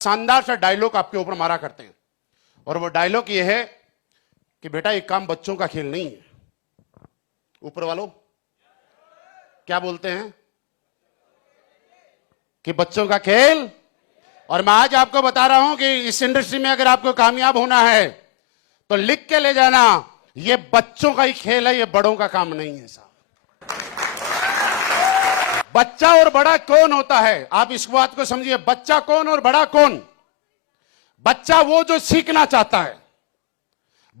शानदार सा डायलॉग आपके ऊपर मारा करते हैं और वो डायलॉग ये है कि बेटा ये काम बच्चों का खेल नहीं है। ऊपर वालों क्या बोलते हैं कि बच्चों का खेल। और मैं आज आपको बता रहा हूं कि इस इंडस्ट्री में अगर आपको कामयाब होना है तो लिख के ले जाना, ये बच्चों का ही खेल है, ये बड़ों का काम नहीं है साहब। बच्चा और बड़ा कौन होता है, आप इस बात को समझिए। बच्चा कौन और बड़ा कौन? बच्चा वो जो सीखना चाहता है,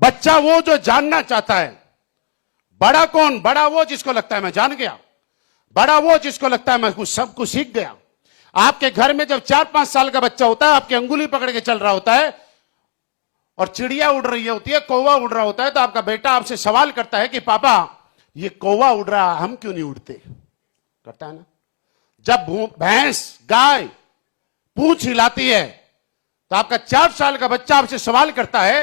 बच्चा वो जो जानना चाहता है। बड़ा कौन? बड़ा वो जिसको लगता है मैं जान गया, बड़ा वो जिसको लगता है मैं कुछ सब कुछ सीख गया। आपके घर में जब 4-5 साल का बच्चा होता है, आपकी अंगुली पकड़ के चल रहा होता है और चिड़िया उड़ रही होती है, कौवा उड़ रहा होता है, तो आपका बेटा आपसे सवाल करता है कि पापा ये कौवा उड़ रहा है, हम क्यों नहीं उड़ते? करता है ना। जब भैंस गाय पूंछ हिलाती है तो आपका 4 साल का बच्चा आपसे सवाल करता है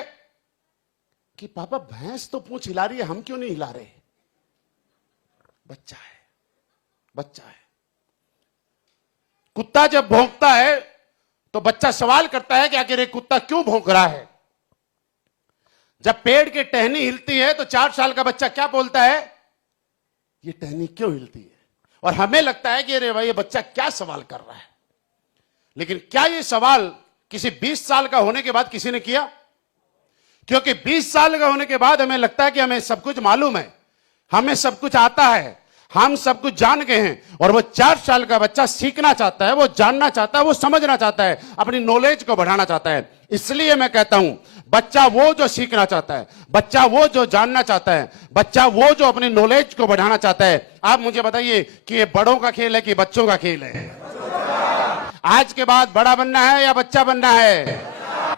कि पापा भैंस तो पूंछ हिला रही है, हम क्यों नहीं हिला रहे? बच्चा है, बच्चा है। कुत्ता जब भौंकता है तो बच्चा सवाल करता है कि आखिर ये कुत्ता क्यों भौंक रहा है। जब पेड़ की टहनी हिलती है तो 4 साल का बच्चा क्या बोलता है? ये टहनी क्यों हिलती है? और हमें लगता है कि अरे भाई ये बच्चा क्या सवाल कर रहा है। लेकिन क्या ये सवाल किसी 20 साल का होने के बाद किसी ने किया? क्योंकि 20 साल का होने के बाद हमें लगता है कि हमें सब कुछ मालूम है, हमें सब कुछ आता है, हम सब कुछ जान गए हैं। और वो 4 साल का बच्चा सीखना चाहता है, वो जानना चाहता है, वो समझना चाहता है, अपनी नॉलेज को बढ़ाना चाहता है। इसलिए मैं कहता हूं बच्चा वो जो सीखना चाहता है, बच्चा वो जो जानना चाहता है, बच्चा वो जो अपनी नॉलेज को बढ़ाना चाहता है। आप मुझे बताइए कि ये बड़ों का खेल है कि बच्चों का खेल है? आज के बाद बड़ा बनना है या बच्चा बनना है?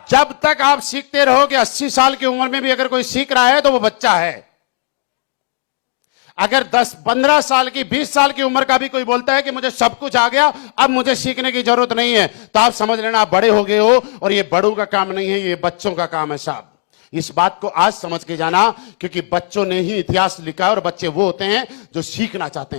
जब तक आप सीखते रहोगे, 80 साल की उम्र में भी अगर कोई सीख रहा है तो वो बच्चा है। अगर 10-15 साल की 20 साल की उम्र का भी कोई बोलता है कि मुझे सब कुछ आ गया, अब मुझे सीखने की जरूरत नहीं है, तो आप समझ लेना आप बड़े हो गए हो और ये बड़ों का काम नहीं है, ये बच्चों का काम है साहब। इस बात को आज समझ के जाना, क्योंकि बच्चों ने ही इतिहास लिखा है और बच्चे वो होते हैं जो सीखना चाहते हैं।